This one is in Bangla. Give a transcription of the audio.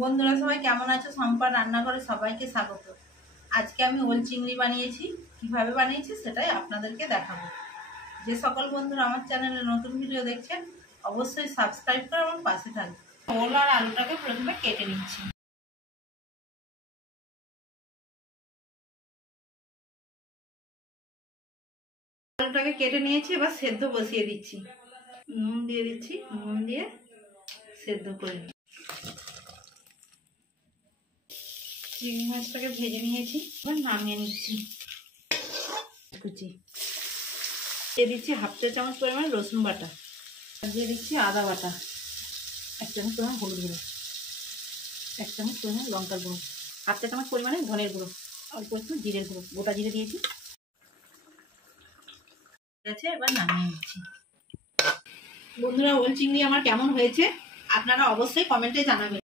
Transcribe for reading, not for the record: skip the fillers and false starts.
বন্ধুরা সবাই কেমন আছো? সম্পার রান্নাঘরে সবাইকে স্বাগত। আজকে আমি ওল চিংড়ি বানিয়েছি। কিভাবে বানিয়েছি সেটাই আপনাদেরকে দেখাবো। যে সকল বন্ধুরা আমার চ্যানেলে নতুন ভিডিও দেখছেন অবশ্যই সাবস্ক্রাইব করে আমার পাশে থাকবে। ওল আর আলুটাকে প্রথমে কেটে নিচ্ছি। আলুটাকে কেটে নিয়েছি, এবার সেদ্ধ বসিয়ে দিচ্ছি। নুন দিয়ে দিচ্ছি, নুন দিয়ে সেদ্ধ করে নিচ্ছি। চিংড়ি মাছটাকে ভেজে নিয়েছি, এবার নামিয়ে নিচ্ছি। কুচি দিয়ে দিচ্ছি হাফ চা চামচ পরিমাণ রসুন বাটা, দিয়ে দিচ্ছি আদা বাটা, 1 চামচ পরিমাণ হলুদ গুঁড়ো, 1 চামচ পরিমাণ লঙ্কার গুঁড়ো, হাফ চা চামচ পরিমাণে ধনের গুঁড়ো, অল্প একটু জিরের গুঁড়ো, গোটা জিরে দিয়েছি। ঠিক আছে, এবার নামিয়ে নিচ্ছি। বন্ধুরা ওল চিংড়ি আমার কেমন হয়েছে আপনারা অবশ্যই কমেন্টে জানাবেন।